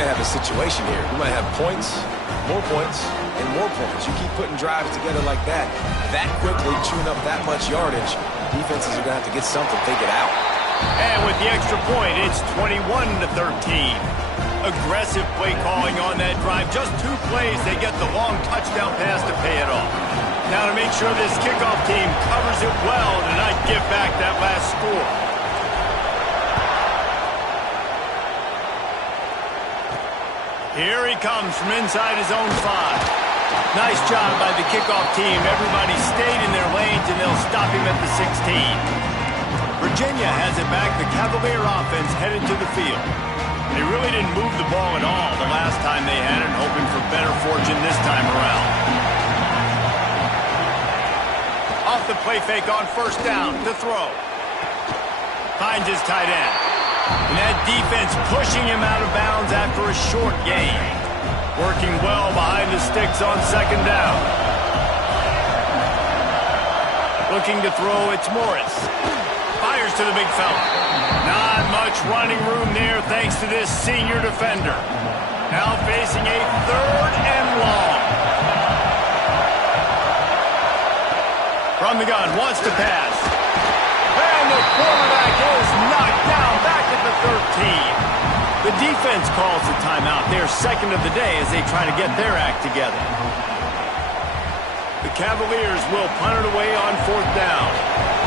may have a situation here. We might have points, and more points. You keep putting drives together like that quickly, chewing up that much yardage, defenses are going to have to get something figured out. And with the extra point, it's 21-13. Aggressive play calling on that drive. Just 2 plays, they get the long touchdown pass to pay it off. Now to make sure this kickoff team covers it well to not give back that last score. Here he comes from inside his own 5. Nice job by the kickoff team. Everybody stayed in their lanes, and they'll stop him at the 16. Virginia has it back. The Cavalier offense headed to the field. They really didn't move the ball at all the last time they had it, hoping for better fortune this time around. Off the play fake on first down to throw. Finds his tight end. And that defense pushing him out of bounds after a short gain. Working well behind the sticks on second down. Looking to throw, it's Morris. Fires to the big fella. Not much running room there thanks to this senior defender. Now facing a 3rd and long. From the gun, wants to pass. And the quarterback is knocked down back at the 13. The defense calls the timeout. Their second of the day as they try to get their act together. The Cavaliers will punt it away on 4th down.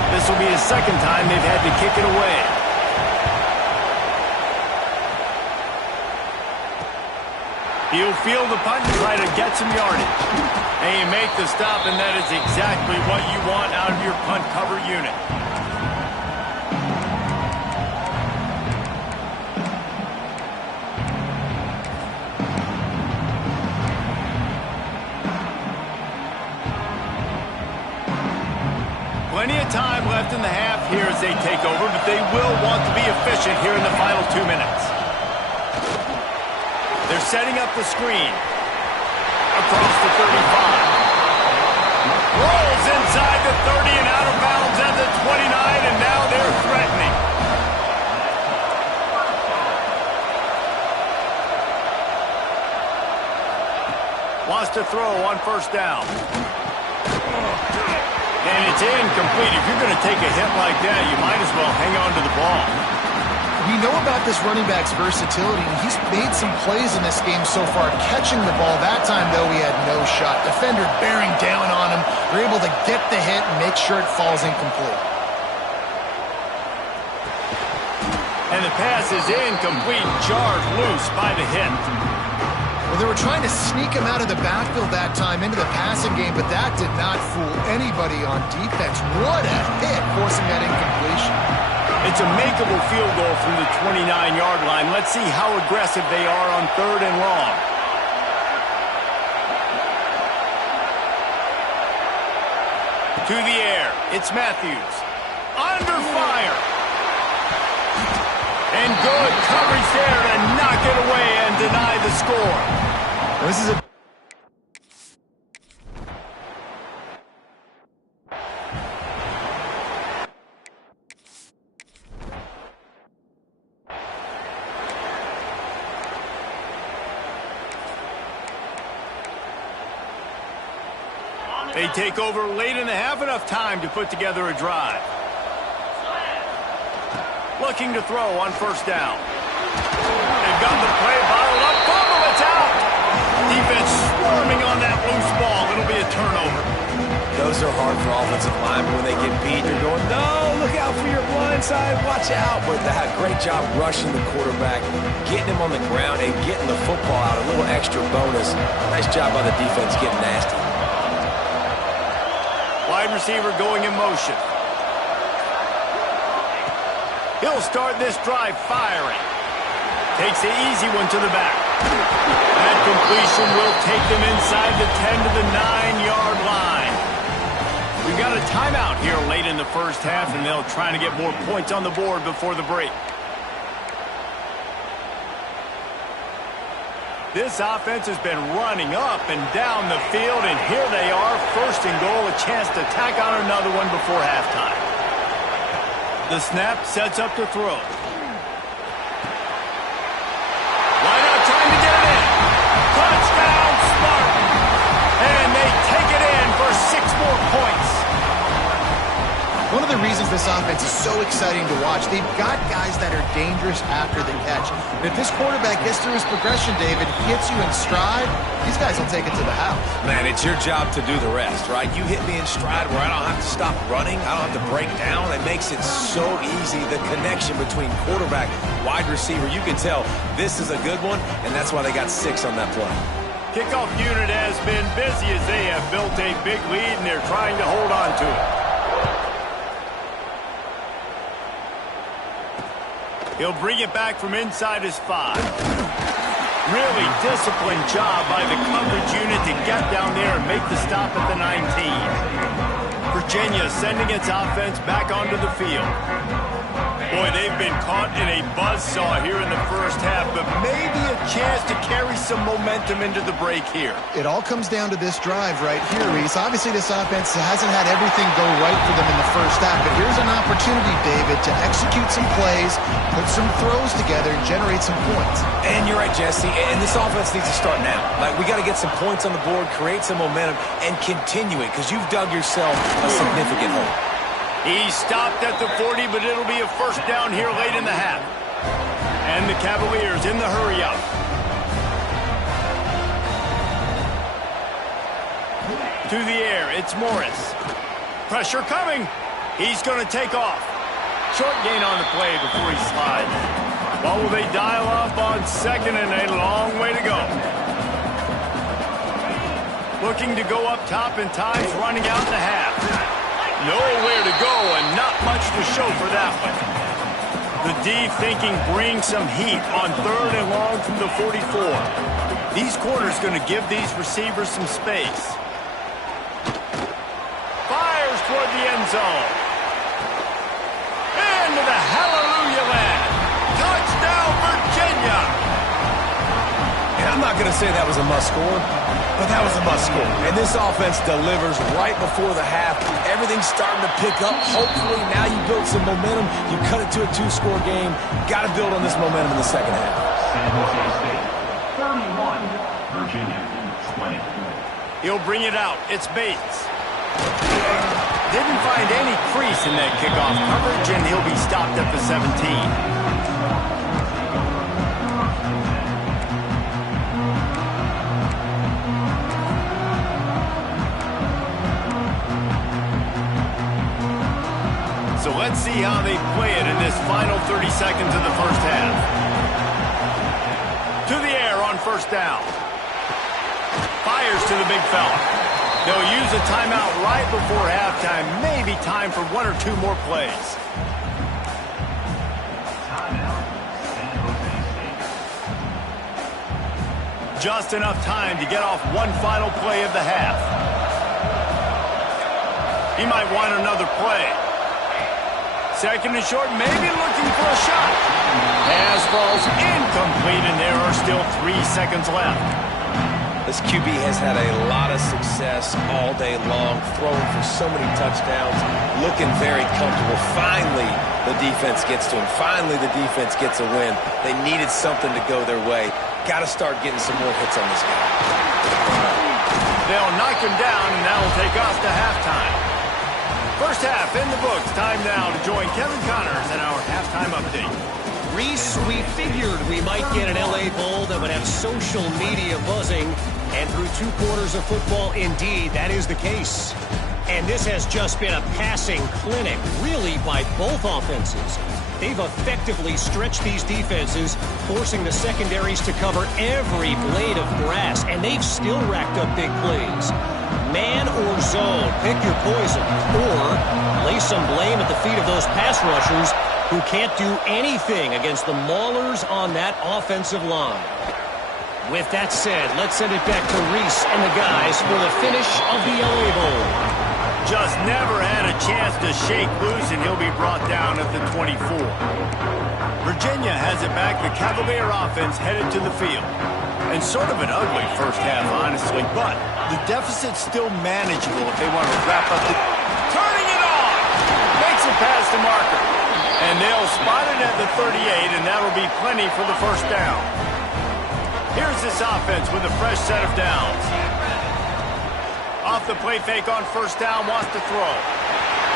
This will be the second time they've had to kick it away. He'll field the punt and try to get some yardage. And you make the stop, and that is exactly what you want out of your punt cover unit. Plenty of time left in the half here as they take over, but they will want to be efficient here in the final 2 minutes. They're setting up the screen. Across the 35. Rolls inside the 30 and out of bounds at the 29, and now they're threatening. Wants to throw on first down. And it's incomplete. If you're going to take a hit like that, you might as well hang on to the ball. We know about this running back's versatility, and he's made some plays in this game so far, catching the ball. That time, though, he had no shot. Defender bearing down on him. They're able to get the hit and make sure it falls incomplete. And the pass is incomplete, jarred loose by the hit. Well, they were trying to sneak him out of the backfield that time into the passing game, but that did not fool anybody on defense. What a hit, forcing that incompletion. It's a makeable field goal from the 29-yard line. Let's see how aggressive they are on 3rd and long. To the air, it's Matthews. Under fire. And good coverage there to knock it away and deny the score. This is a... They take over late in the half, enough time to put together a drive. Looking to throw on first down. They've got the play bottled up. Fumble, it's out. Defense swarming on that loose ball. It'll be a turnover. Those are hard for offensive linemen. When they get beat, they're going, no, look out for your blind side, watch out. But they had a great job rushing the quarterback, getting him on the ground, and getting the football out. A little extra bonus. Nice job by the defense getting nasty. Wide receiver going in motion. He'll start this drive firing. Takes the easy one to the back. That completion will take them inside the 10 to the 9-yard line. We've got a timeout here late in the first half, and they'll try to get more points on the board before the break. This offense has been running up and down the field, and here they are, 1st and goal, a chance to tack on another one before halftime. The snap sets up to throw. Why not try and one of the reasons this offense is so exciting to watch. They've got guys that are dangerous after the catch. And if this quarterback gets through his progression, David, hits you in stride, these guys will take it to the house. Man, it's your job to do the rest, right? You hit me in stride where I don't have to stop running. I don't have to break down. It makes it so easy. The connection between quarterback, wide receiver, you can tell this is a good one, and that's why they got 6 on that play. Kickoff unit has been busy as they have built a big lead, and they're trying to hold on to it. He'll bring it back from inside his 5. Really disciplined job by the coverage unit to get down there and make the stop at the 19. Virginia sending its offense back onto the field. Boy, they've been caught in a buzzsaw here in the first half, but maybe a chance to carry some momentum into the break here. It all comes down to this drive right here, Reese. Obviously, this offense hasn't had everything go right for them in the first half, but here's an opportunity, David, to execute some plays, put some throws together, and generate some points. And you're right, Jesse, and this offense needs to start now. Like, we got to get some points on the board, create some momentum, and continue it, because you've dug yourself a significant hole. He stopped at the 40, but it'll be a first down here late in the half. And the Cavaliers in the hurry-up. To the air, it's Morris. Pressure coming. He's going to take off. Short gain on the play before he slides. Well, will they dial up on second and a long way to go? Looking to go up top, and time's running out in the half. Nowhere to go and not much to show for that one. The D thinking bring some heat on 3rd and long from the 44. These corners going to give these receivers some space. Fires toward the end zone. Into the hallelujah land. Touchdown, Virginia. And I'm not going to say that was a must-score, but that was a must-score. And this offense delivers right before the half. Everything's starting to pick up. Hopefully, now you build some momentum. You cut it to a 2-score game. Got to build on this momentum in the second half. San Jose State, 31. Virginia, 20. He'll bring it out. It's Bates. Didn't find any crease in that kickoff coverage, and he'll be stopped at the 17. So let's see how they play it in this final 30 seconds of the first half. To the air on first down. Fires to the big fella. They'll use a timeout right before halftime. Maybe time for 1 or 2 more plays. Just enough time to get off one final play of the half. He might want another play. Second and short, maybe looking for a shot. Pass falls incomplete, and there are still 3 seconds left. This QB has had a lot of success all day long, throwing for so many touchdowns, looking very comfortable. Finally, the defense gets to him. Finally, the defense gets a win. They needed something to go their way. Got to start getting some more hits on this guy. They'll knock him down, and that will take us to halftime. First half in the books. Time now to join Kevin Connors in our halftime update. Reese, we figured we might get an LA Bowl that would have social media buzzing, and through 2 quarters of football, indeed, that is the case. And this has just been a passing clinic, really, by both offenses. They've effectively stretched these defenses, forcing the secondaries to cover every blade of grass, and they've still racked up big plays. Man or zone, pick your poison, or lay some blame at the feet of those pass rushers who can't do anything against the maulers on that offensive line. With that said, let's send it back to Reese and the guys for the finish of the LA Bowl. Just never had a chance to shake loose, and he'll be brought down at the 24. Virginia has it back. The Cavalier offense headed to the field. And sort of an ugly first half, honestly, but the deficit's still manageable if they want to wrap up the... Turning it on! Makes it past the marker. And they'll spot it at the 38, and that'll be plenty for the first down. Here's this offense with a fresh set of downs. Off the play fake on first down, wants to throw.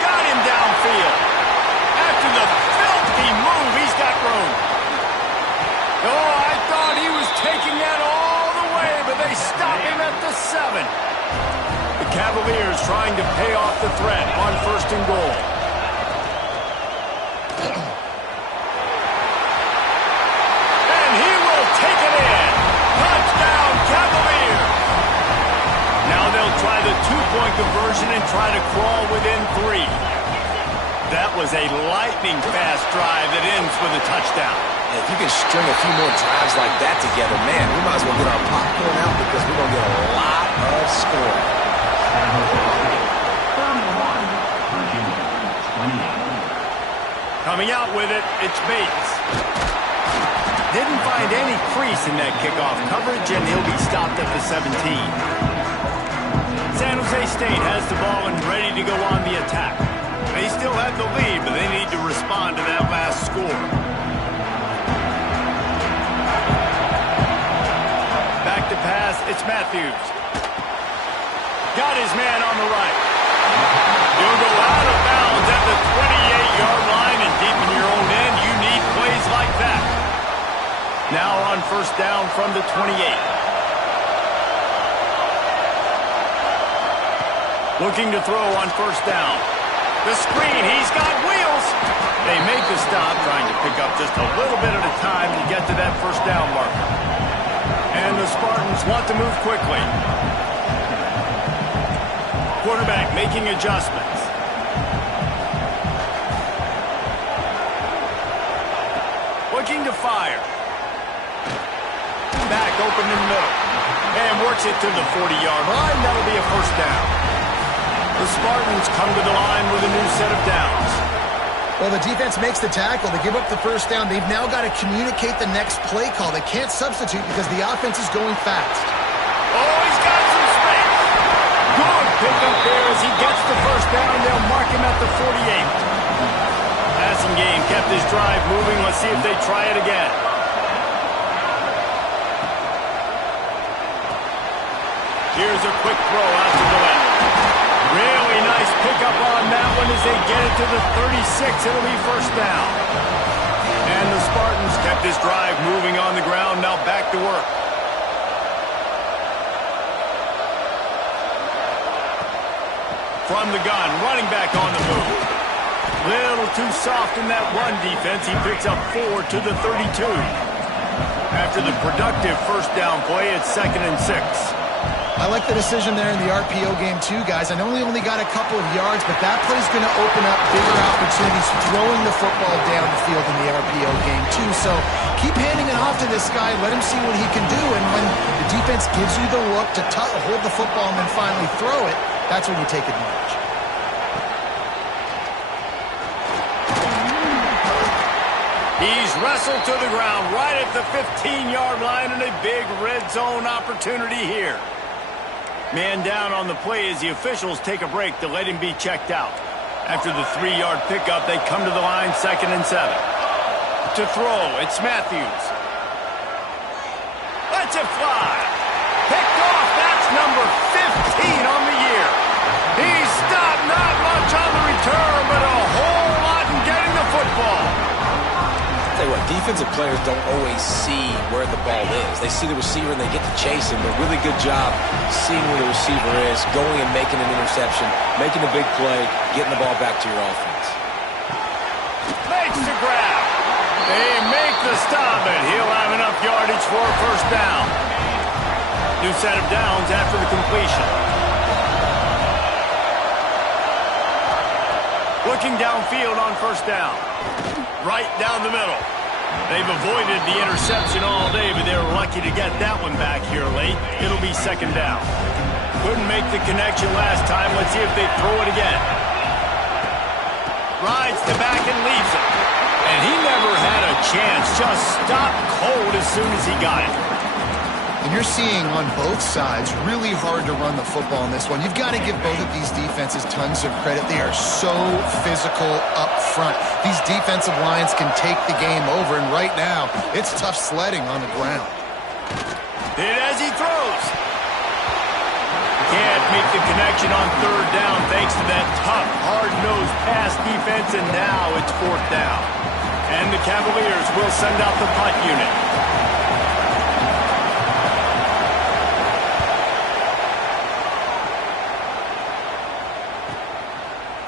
got him downfield. After the filthy move, he's got room. Oh, I thought he was taking that all the way, but they stop him at the 7. The Cavaliers trying to pay off the threat on 1st and goal. And he will take it in. Touchdown, Cavaliers. Now they'll try the 2-point conversion and try to crawl within 3. That was a lightning-fast drive that ends with a touchdown. If you can string a few more drives like that together, man, we might as well get our popcorn out because we're going to get a lot of scoring. San Jose State, 31. Virginia, 28. Coming out with it, it's Bates. Didn't find any crease in that kickoff coverage, and he'll be stopped at the 17. San Jose State has the ball and ready to go on the attack. They still have the lead, but they need to respond to that last score. Back to pass, it's Matthews. Got his man on the right. He'll go out of bounds at the 28-yard line, and deep in your own end, you need plays like that. Now on 1st down from the 28. Looking to throw on 1st down. The screen, he's got wheels. They make the stop, trying to pick up just a little bit at a time to get to that 1st down marker. And the Spartans want to move quickly. Quarterback making adjustments. Looking to fire. Back open in the middle. And works it to the 40-yard line. That'll be a 1st down. The Spartans come to the line with a new set of downs. Well, the defense makes the tackle. They give up the 1st down. They've now got to communicate the next play call. They can't substitute because the offense is going fast. Oh, he's got some space. Good pickup there as he gets the 1st down. They'll mark him at the 48. Passing game kept his drive moving. Let's see if they try it again. Here's a quick throw out to the left. Really nice pickup on that one as they get it to the 36. It'll be 1st down. And the Spartans kept this drive moving on the ground. Now back to work. From the gun, running back on the move. Little too soft in that run defense. He picks up 4 to the 32. After the productive 1st down play, it's 2nd and 6. I like the decision there in the RPO game too, guys. I know he only got a couple of yards, but that play's going to open up bigger opportunities throwing the football down the field in the RPO game too. So keep handing it off to this guy. Let him see what he can do. And when the defense gives you the look to hold the football and then finally throw it, that's when you take advantage. He's wrestled to the ground right at the 15-yard line, and a big red zone opportunity here. Man down on the play as the officials take a break to let him be checked out. After the 3-yard pickup, they come to the line 2nd and 7. To throw, it's Matthews. Lets it fly. Picked off, that's number 15 on the year. He's stopped, not much on the return, but a whole lot in getting the football. Tell you what, defensive players don't always see where the ball is. They see the receiver and they get to chase him, but really good job seeing where the receiver is, going and making an interception, making a big play, getting the ball back to your offense. Makes the grab. They make the stop, and he'll have enough yardage for a 1st down. New set of downs after the completion. Looking downfield on 1st down. Right down the middle. They've avoided the interception all day, but they're lucky to get that one back here late. It'll be 2nd down. Couldn't make the connection last time. Let's see if they throw it again. Rides the back and leaves it. And he never had a chance. Just stopped cold as soon as he got it. And you're seeing on both sides really hard to run the football in this one. You've got to give both of these defenses tons of credit. They are so physical up front. These defensive lines can take the game over, and right now, it's tough sledding on the ground. Hit as he throws. Can't make the connection on third down thanks to that tough, hard-nosed pass defense, and now it's fourth down. And the Cavaliers will send out the punt unit.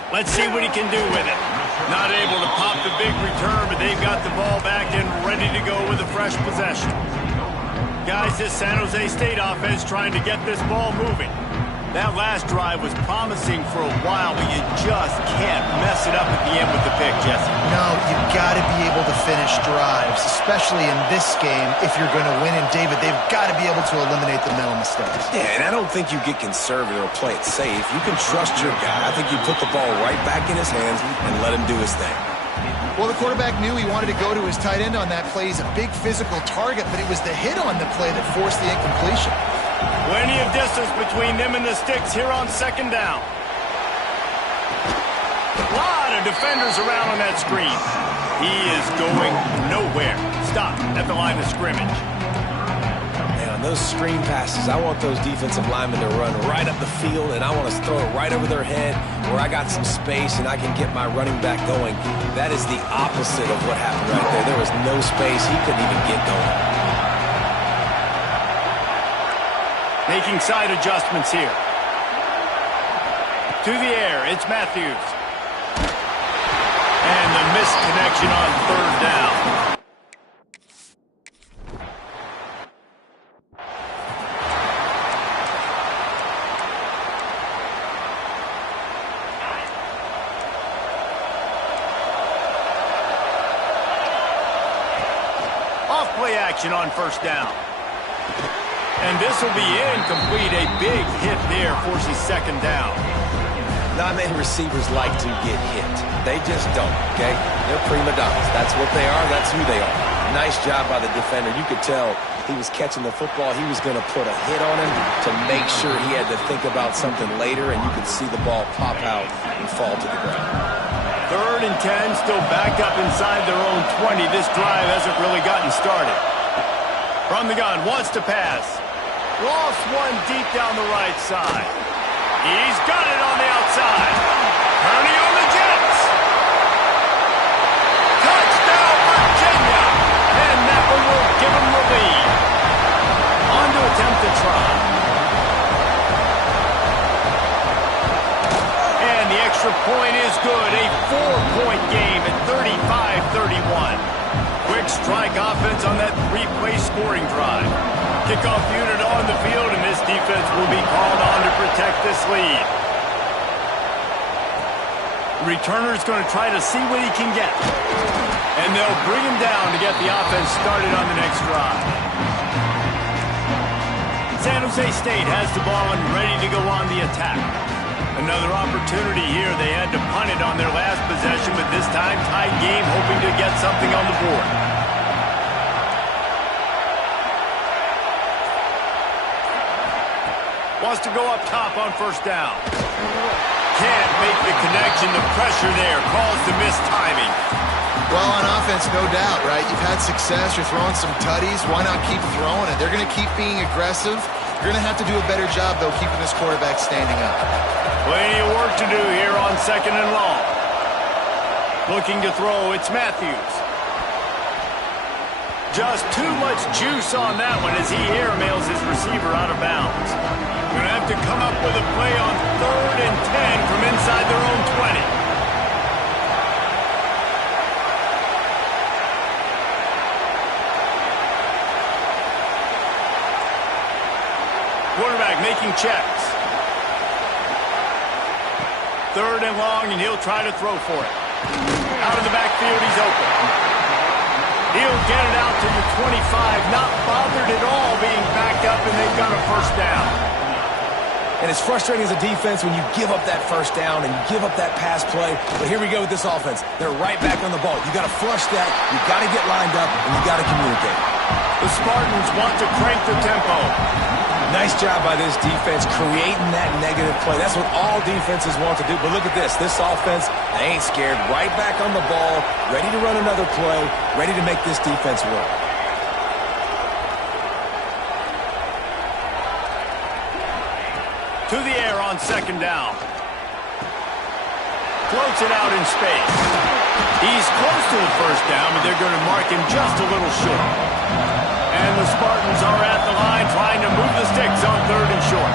Let's see what he can do with it. Not able to pop the big return, but they've got the ball back and ready to go with a fresh possession. Guys, this San Jose State offense trying to get this ball moving. That last drive was promising for a while, but you just can't mess it up at the end with the pick, Jesse. No, you've got to be able to finish drives, especially in this game. If you're going to win, and David, they've got to be able to eliminate the mental mistakes. Yeah, and I don't think you get conservative or play it safe. You can trust your guy. I think you put the ball right back in his hands and let him do his thing. Well, the quarterback knew he wanted to go to his tight end on that play. He's a big physical target, but it was the hit on the play that forced the incompletion. Plenty of distance between them and the sticks here on second down. A lot of defenders around on that screen. He is going nowhere. Stop at the line of scrimmage. And on those screen passes, I want those defensive linemen to run right up the field, and I want to throw it right over their head where I got some space and I can get my running back going. That is the opposite of what happened right there. There was no space. He couldn't even get going. Making side adjustments here. To the air, it's Matthews. And the missed connection on third down. Off play action on first down. And this will be incomplete. A big hit there forces second down. Not many receivers like to get hit. They just don't, okay? They're prima donnas. That's what they are. That's who they are. Nice job by the defender. You could tell he was catching the football. He was going to put a hit on him to make sure he had to think about something later, and you could see the ball pop out and fall to the ground. 3rd and 10, still backed up inside their own 20. This drive hasn't really gotten started. From the gun, wants to pass. Lost one deep down the right side. He's got it on the outside. Kearney on the Jets. Touchdown, Virginia. And that one will give them the lead. On to attempt to try. And the extra point is good. A 4-point game at 35-31. Quick strike offense on that 3-play scoring drive. Kickoff unit on the field, and this defense will be called on to protect this lead. The returner's going to try to see what he can get. And they'll bring him down to get the offense started on the next drive. San Jose State has the ball and ready to go on the attack. Another opportunity here. They had to punt it on their last possession, but this time tied game, hoping to get something on the board. Wants to go up top on first down. Can't make the connection. The pressure there caused the missed timing. Well, on offense, no doubt, right? You've had success. You're throwing some tutties. Why not keep throwing it? They're going to keep being aggressive. You're going to have to do a better job, though, keeping this quarterback standing up. Plenty of work to do here on 2nd and long. Looking to throw, it's Matthews. Just too much juice on that one as he airmails his receiver out of bounds. Going to have to come up with a play on 3rd and 10 from inside their own 20. Quarterback making checks. 3rd and long, and he'll try to throw for it. Out of the backfield, he's open. He'll get it out to the 25, not bothered at all being backed up, and they've got a first down. And it's frustrating as a defense when you give up that first down and you give up that pass play. But here we go with this offense. They're right back on the ball. You got to flush that. You got to get lined up, and you got to communicate. The Spartans want to crank the tempo. Nice job by this defense creating that negative play. That's what all defenses want to do. But look at this. This offense, they ain't scared. Right back on the ball, ready to run another play, ready to make this defense work. To the air on second down. Floats it out in space. He's close to the first down, but they're going to mark him just a little short. And the Spartans are at the line trying to move the sticks on third and short.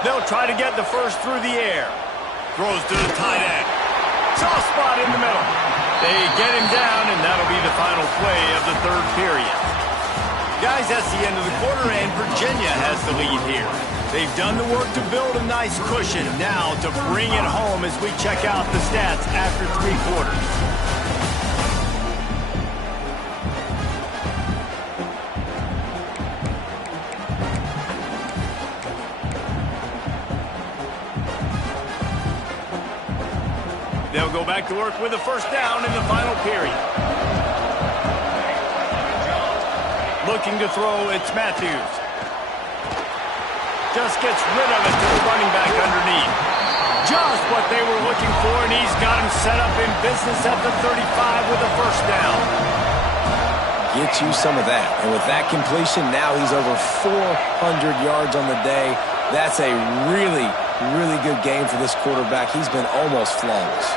They'll try to get the first through the air. Throws to the tight end. Soft spot in the middle. They get him down, and that'll be the final play of the third period. Guys, that's the end of the quarter, and Virginia has the lead here. They've done the work to build a nice cushion. Now to bring it home as we check out the stats after 3 quarters. They'll go back to work with a first down in the final period. Looking to throw, it's Matthews. Just gets rid of it to the running back underneath. Just what they were looking for, and he's got him set up in business at the 35 with a first down. Get you some of that. And with that completion, now he's over 400 yards on the day. That's a really, really good game for this quarterback. He's been almost flawless.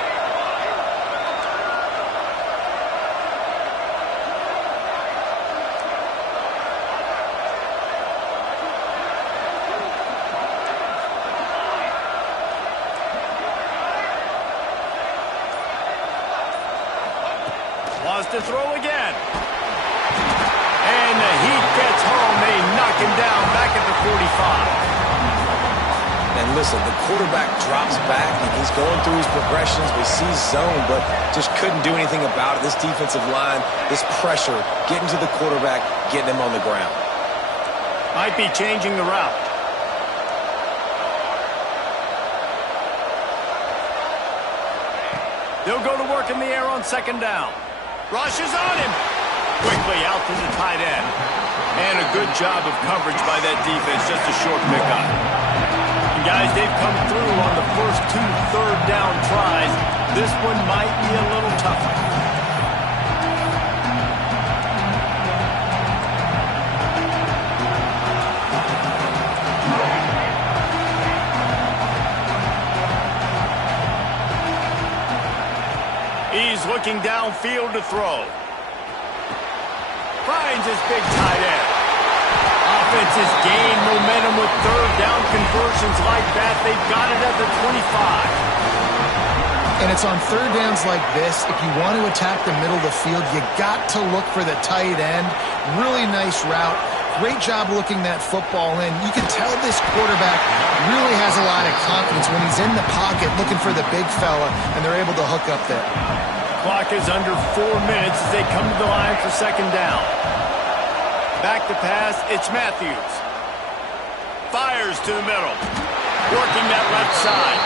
To throw again. And the heat gets home. They knock him down back at the 45. And listen, the quarterback drops back, and he's going through his progressions. We see zone, but just couldn't do anything about it. This defensive line, this pressure, getting to the quarterback, getting him on the ground. Might be changing the route. They'll go to work in the air on second down. Rushes on him. Quickly out to the tight end. And a good job of coverage by that defense. Just a short pickup. And guys, they've come through on the first 2 third down tries. This one might be a little tougher. He's looking downfield to throw. Finds his big tight end. Offense has gained momentum with third down conversions like that. They've got it at the 25. And it's on third downs like this, if you want to attack the middle of the field, you got to look for the tight end. Really nice route. Great job looking that football in. You can tell this quarterback really has a lot of confidence when he's in the pocket looking for the big fella, and they're able to hook up there. Clock is under 4 minutes as they come to the line for second down. Back to pass, it's Matthews. Fires to the middle. Working that left side.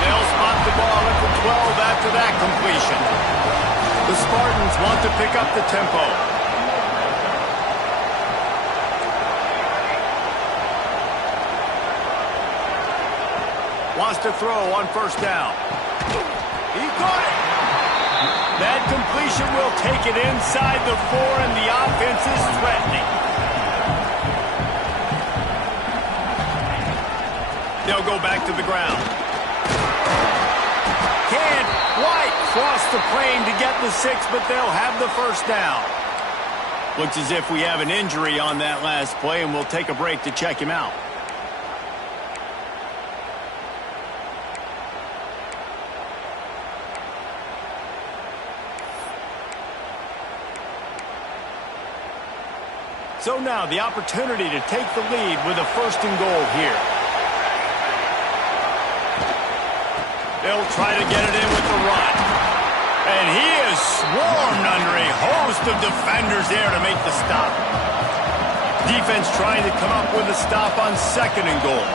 They'll spot the ball at the 12 after that completion. The Spartans want to pick up the tempo. Wants to throw on first down. He caught it. That completion will take it inside the 4, and the offense is threatening. They'll go back to the ground. Can't quite cross the plane to get the 6, but they'll have the first down. Looks as if we have an injury on that last play, and we'll take a break to check him out. So now the opportunity to take the lead with a first and goal here. They'll try to get it in with the run. And he is swarmed under a host of defenders there to make the stop. Defense trying to come up with a stop on second and goal.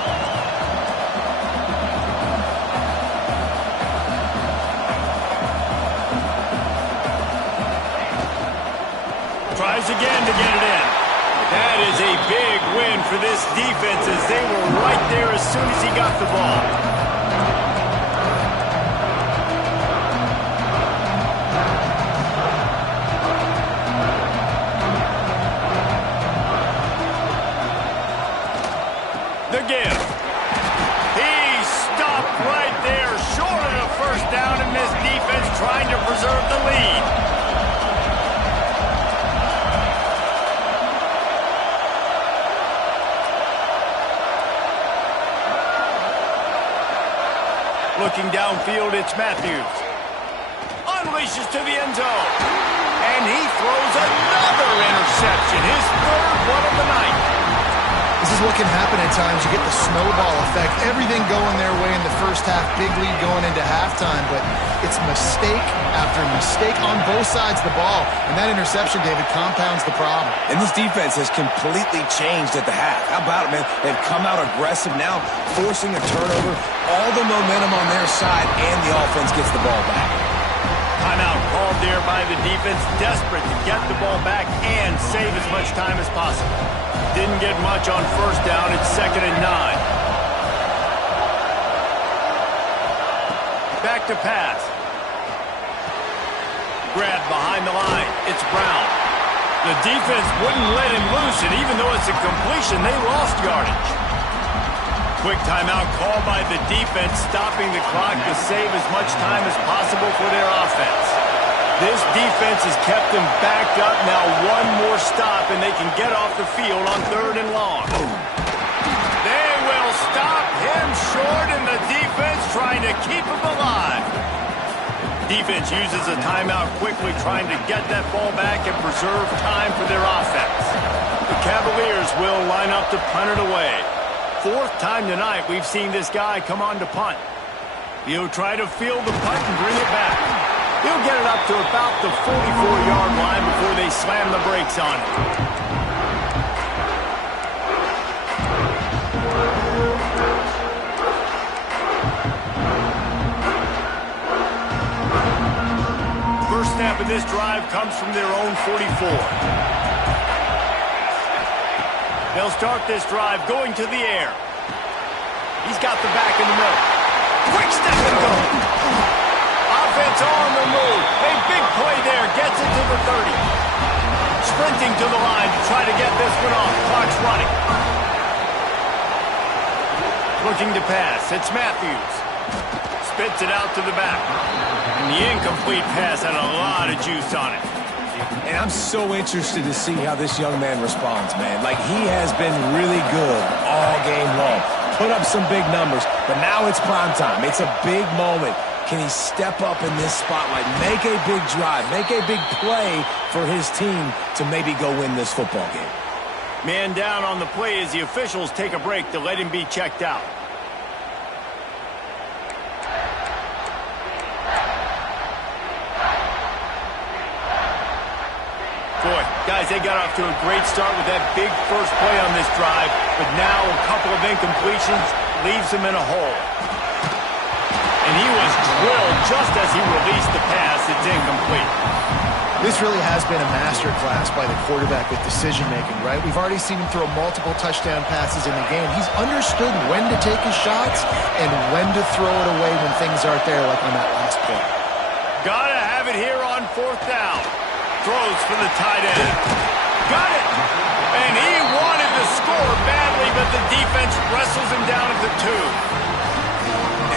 Tries again to get it in. That is a big win for this defense as they were right there as soon as he got the ball. preserve the lead. Looking downfield, it's Matthews. Unleashes to the end zone. And he throws another interception, his third one of the night. This is what can happen at times. You get the snowball effect. Everything going their way in the first half. Big lead going into halftime. But it's mistake after mistake on both sides of the ball. And that interception, David, compounds the problem. And this defense has completely changed at the half. How about it, man? They've come out aggressive now, forcing a turnover. All the momentum on their side, and the offense gets the ball back. Timeout called there by the defense, desperate to get the ball back and save as much time as possible. Didn't get much on first down. It's 2nd and 9. Back to pass. Grab behind the line. It's Brown. The defense wouldn't let him loose, and even though it's a completion, they lost yardage. Quick timeout called by the defense, stopping the clock to save as much time as possible for their offense. This defense has kept them backed up. Now one more stop, and they can get off the field on 3rd and long. They will stop him short, and the defense trying to keep him alive. Defense uses a timeout quickly, trying to get that ball back and preserve time for their offense. The Cavaliers will line up to punt it away. 4th time tonight we've seen this guy come on to punt. He'll try to field the punt and bring it back. He'll get it up to about the 44-yard line before they slam the brakes on it. First snap of this drive comes from their own 44. They'll start this drive going to the air. He's got the back in the middle. Quick step and go. Offense on the move. A big play there. Gets it to the 30. Sprinting to the line to try to get this one off. Clock's running. Looking to pass. It's Matthews. Spits it out to the back. And the incomplete pass had a lot of juice on it. And I'm so interested to see how this young man responds, man. Like, he has been really good all game long. Put up some big numbers, but now it's prime time. It's a big moment. Can he step up in this spotlight, make a big drive, make a big play for his team to maybe go win this football game? Man down on the play as the officials take a break to let him be checked out. Boy, guys, they got off to a great start with that big first play on this drive, but now a couple of incompletions leaves them in a hole. And he was drilled just as he released the pass. It's incomplete. This really has been a masterclass by the quarterback with decision-making, right? We've already seen him throw multiple touchdown passes in the game. He's understood when to take his shots and when to throw it away when things aren't there, like on that last play. Gotta have it here on 4th down. Throws for the tight end. Got it! And he wanted to score badly, but the defense wrestles him down at the 2.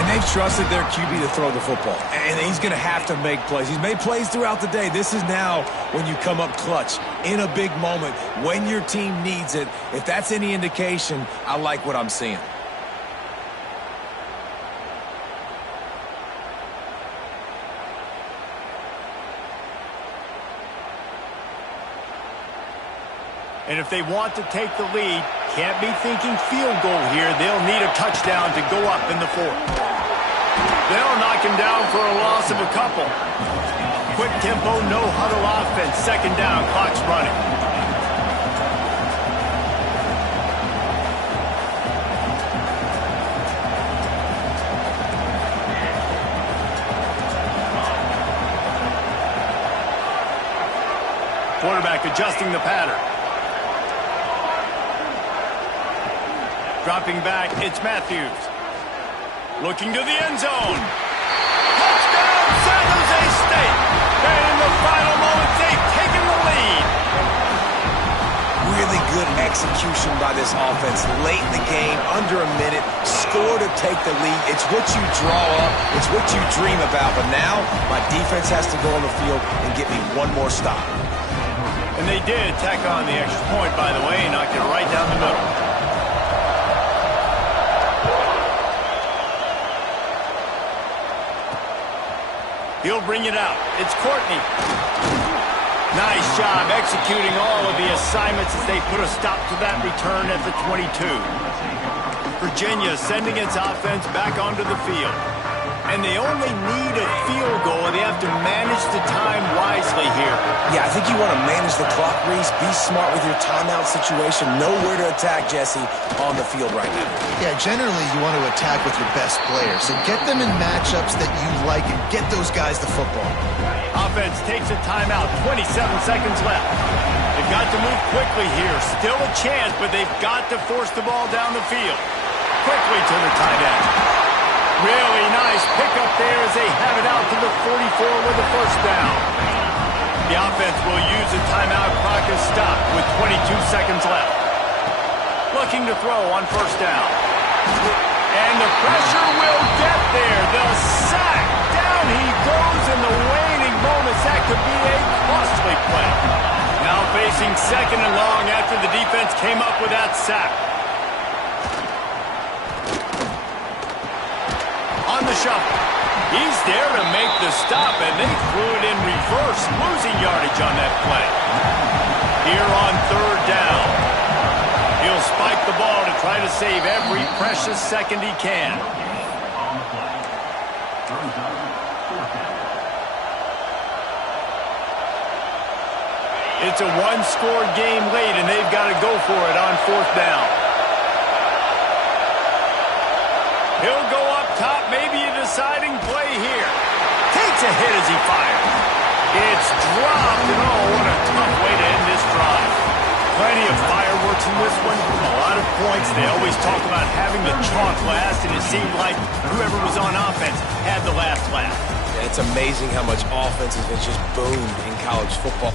And they've trusted their QB to throw the football. And he's going to have to make plays. He's made plays throughout the day. This is now when you come up clutch in a big moment when your team needs it. If that's any indication, I like what I'm seeing. And if they want to take the lead, can't be thinking field goal here. They'll need a touchdown to go up in the 4th. They'll knock him down for a loss of a couple. Quick tempo, no huddle offense. 2nd down, clock's running. Quarterback adjusting the pattern. Dropping back, it's Matthews. Looking to the end zone. Touchdown, San Jose State. And in the final moments, they've taken the lead. Really good execution by this offense late in the game, under a minute, score to take the lead. It's what you draw up. It's what you dream about. But now, my defense has to go on the field and get me one more stop. And they did tack on the extra point, by the way, and knocked it right down the middle. He'll bring it out. It's Courtney. Nice job executing all of the assignments as they put a stop to that return at the 22. Virginia sending its offense back onto the field. And they only need a field goal, and they have to manage the time wisely here. Yeah, I think you want to manage the clock, Reese. Be smart with your timeout situation. Know where to attack, Jesse, on the field right now. Yeah, generally you want to attack with your best players. So get them in matchups that you like and get those guys the football. Offense takes a timeout, 27 seconds left. They've got to move quickly here. Still a chance, but they've got to force the ball down the field. Quickly to the tight end. Really nice pickup there as they have it out to the 44 with a first down. The offense will use a timeout. Clock is stopped with 22 seconds left. Looking to throw on first down. And the pressure will get there. The sack. Down he goes in the waning moments. That could be a costly play. Now facing second and long after the defense came up with that sack. On the shuffle. He's there to make the stop, and they threw it in reverse, losing yardage on that play. Here on third down. He'll spike the ball to try to save every precious second he can. It's a one-score game late, and they've got to go for it on fourth down. He'll go up top, maybe a deciding play here. Takes a hit as he fires. It's dropped, and oh, what a tough way to end this drive. Plenty of fireworks in this one, a lot of points. They always talk about having the chalk last, and it seemed like whoever was on offense had the last laugh. Yeah, it's amazing how much offense has been just boomed in college football.